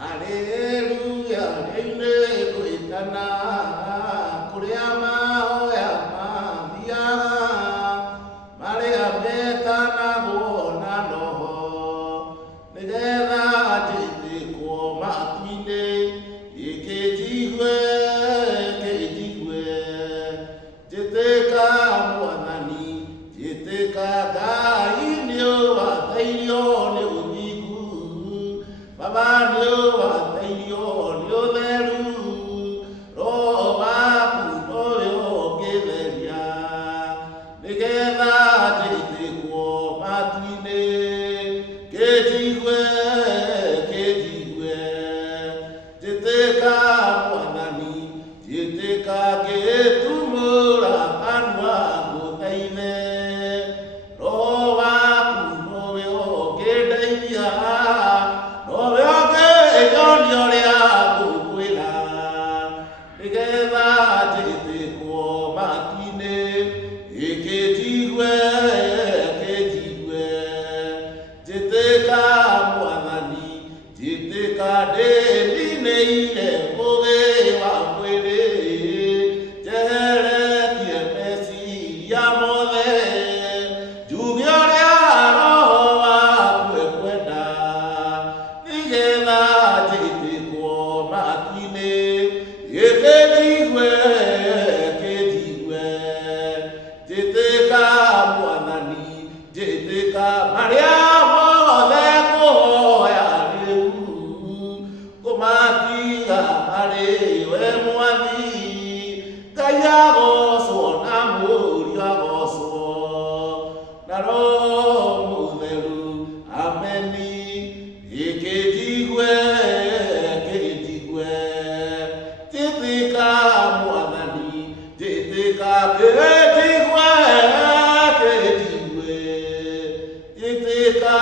Haleluya, nene kuitana, kuriama oya mamia, Maria betana bona noho, negera jete koma tine, ikejigwe, jete ka mwanani, jete ka gainyo atayo ne unigu, baba nyo atayo nyo leru, roba kunoyo keveria, negera jete koma tine, kejigwe, jete ka mwanani, jete ka getumura anwa gotaine, roba kunoyo kedaiya, noyo kejonyoria kukwila, negera jete koma tine, ekejigwe, jete ka mwanani, jete ka delineire oge wa kwele, jere kiemesi ya mole, jugyoria roho wa kwekwenda, nigela jete koma tine, ekejigwe, jete ka mwanani, jete ka Maria mole koya leu, komatia ale we mwani, kaya goso na muri goso, naro muderu ameni, ekejigwe, jete ka mwanani, jete ka kejigwe, jete ka